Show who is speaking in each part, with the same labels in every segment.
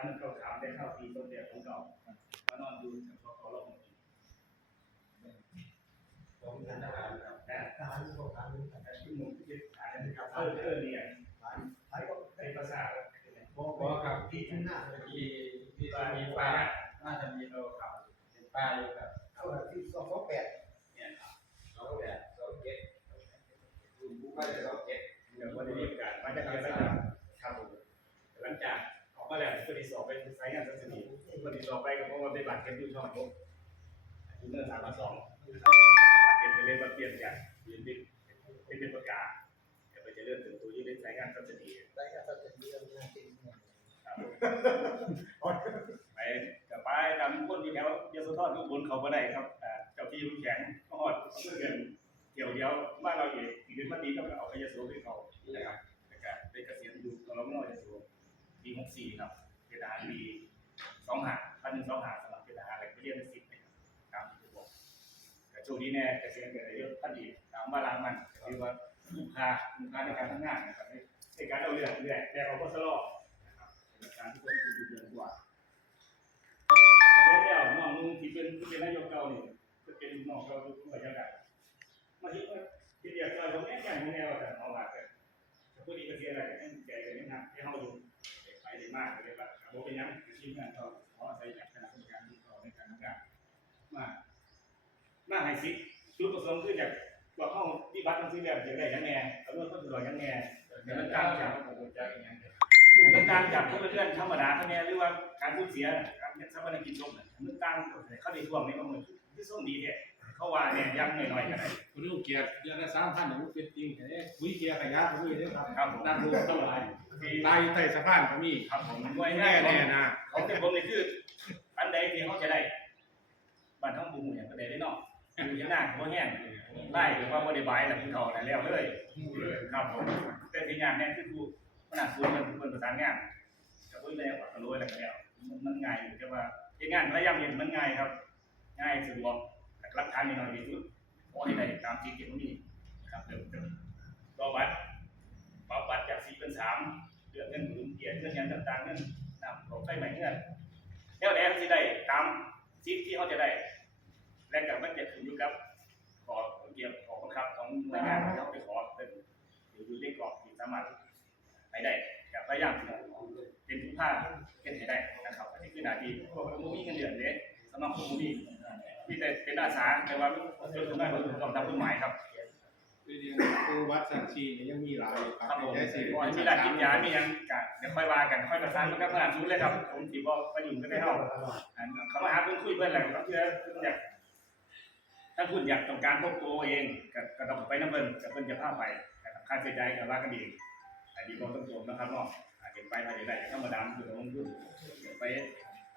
Speaker 1: ำมันเข้าขามได้เข้าปีต้นเดียวของเก่ามานอนดูกับพอเขาลง
Speaker 2: ผมทหารครับ
Speaker 1: แต่
Speaker 2: ทหารที่ผมทหารนี่ครับ
Speaker 1: แต่ที่หนุ่มที่อ่านนะครับเออเออเนี่ย
Speaker 2: ทหารทหารก็
Speaker 1: เป็นภาษา
Speaker 2: บอกว่าครับที่ข้างหน้าเลย
Speaker 3: ที่ที่มีปลาน่าจะมีโลครับเป็นปลาอยู่ครับ
Speaker 2: เข้าที่สองสองแปด
Speaker 1: เนี่ยครับ
Speaker 3: สองแบบสองเจ็ดรุ่นผู้ว่าจะสองเจ็ด
Speaker 1: เดี๋ยววันนี้มีโอกาสมาจากเรียนนะครับครับผมหลังจากอ อกมาแล้วคนที่สอบไปสายงานสัตว์นีคนที่สอบไปก็เพราะว่าได้บัตรเก็บอยู่ช่องผมอยู่เมื่อสามมาสองบัตรเก็บไปเลยบัตรเปลี่ยนจากยืนดิเป็นเป็นประกาศเดี๋ยวไปจะเลื่อนถึงตัวยืนดิสายงานสัตว์นี
Speaker 2: ได้ก็จะเป็นเรื่องน่าเนี่ย
Speaker 1: ครับไปกับไปตามคนที่แถวยโสธรทุกคนเขาก็ได้ครับเจ้าที่รุ่นแข็งก็ฮอดเพื่อนเกี่ยวเดี๋ยวบ้านเราเองอีกเดือนมาดีก็เอาไปยโสไปเขานะครับแต่ก็ได้เกษียณอยู่กับเราไม่น้อยยโสปีหกสี่ครับ เป็นทหารปีสองหาพันหนึ่งสองหาสำหรับเป็นทหารอะไรไปเรียนในสิบนะครับตามที่บอกแต่ช่วงนี้แน่เกษียณเกิดอะไรเยอะท่านดีถามว่าล้างมันคือว่าลูกค้าลูกค้าในการทำงานนะครับในการเอาเรื่องเรื่อยแต่เขาก็สลอการที่คนคือเดือนกว่าเสร็จแล้วน้องนุ่งที่เป็นที่เป็นนายกเก่านี่ก็เป็นน้องเก่าทุกคนยังไงมาที่ว่าที่เดียวกันผมแง่แง่ของแนวแต่เอาว่ากันแต่ผู้นี้ก็เสียอะไรกันใจกันนี่นะฮาอยู่ไปได้มาก เลยว่าบ่เป็นยังทีมงานเขาขออาศัยจากคณะกรรมการที่เขาในการทำงานมามาให้สิจุดประสงค์คือจากว่าเฮาที่บัตรมันซื้อแล้วจะได้ยังแน่เอาเรื่องคนสวยยังแน่แต่มันต่างจาก
Speaker 3: ผมจะอย่างนี้
Speaker 1: มันต่างจากพลเรือนธรรมดาเขานี่ยหรือว่าการสูญเสียการชาปนกิจศพเนี่ยมันต่างเขาได้ท่วงนี่มันเหมือนที่ส่งดีเนี่ย เขาว่าเนี่ยยังหน่อยๆกันได้
Speaker 4: คุณลุงเกียรติเดือนละสามพันหนึ่งเป็นจริงแค่คุยเกียร์ขยะผมมีเนี่ยครับ
Speaker 1: ครับผม
Speaker 4: นั่งดูเท่าไหร่
Speaker 1: ที่
Speaker 4: ตายใต้สะพานก็มี
Speaker 1: ครับผมไว้
Speaker 4: แน่
Speaker 1: แน่
Speaker 4: แน่
Speaker 1: แน่
Speaker 4: นะ
Speaker 1: เขาเป็นผมนี่คืออันใดที่เขาจะได้บ้านทั้งบุ้งอย่างก็ได้ได้เนาะอยู่ที่หน้าเขาแห้งไล่หรือว่าบริบายแล้วพี่เขาได้แล้วเลยครับผมแต่ที่งานเนี่ยคือผู้ขนาดสูงมันเป็นประสานงานจะพูดแล้วก็รู้แล้วแล้วมันง่ายอยู่แต่ว่าที่งานพยายามเห็นมันง่ายครับ ง่ายสะดวกแต่ รับทานนิดหน่อยดีสุดขอให้ได้ตามที่เก็บมีนะครับเริ่มเติมรอบัตรปรับบัตรจากสี่เป็นสามเดือนเงินหมุนเกียรเงินยันต่างๆเงินนำของใช้ใหม่เงินแล้วแต่ที่ได้ตามสิทธิ์ที่เขาจะได้ และกับมันจะขึ้นอยู่กับขอเกี่ยวขอบังคับของหน่วยงานที่เขาไปขอเป็นอยู่ในกรอบที่สามารถไปได้กับพยายามที่จะเป็นทุกภาคเป็นให้ได้นะครับอันนี้คือหน้าที่พวกเรามีเงินเดือนเลยสำหรับผู้มี ที่แต่เป็นอาสาแต่ว่าจนถึงได้ผมต้องทำกฎหมายครับ
Speaker 4: คือเรียนครูวัดสันชีเนี่ยยังมีหลายอยู่ค
Speaker 1: ครั
Speaker 4: รั
Speaker 1: บบผม
Speaker 4: ใช้สิ
Speaker 1: ก่อนที่ได้กินยามียังกะเดี๋ยวค่อยว่ากันค่อยประสานกันขนาดชุดเลยครับ ผมที่บอกไปอยู่กันได้เท่าอันเขามาหาเพื่อนคุยเพื่อนอะไรก็คืออยากถ้าคุณอยากต้องการพบตัวเองก็ก็ต้องไปน้ำเพิ่นกับเพิ่นจะพาไปนะครับค่าใช้จ่ายก็ว่ากันเองอันนี้ก็ต้องตัวนะครับเนาะอาจจะไปอาจจะได้ธรรมดาคือลงทุนไป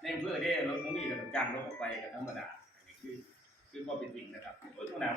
Speaker 1: ในอำเพื่อได้รถมันมีกับจ้างรถออกไปกับธรรมดา อันนี้คือคือก็เป็นจริงนะครับโอ้ยทุกหนา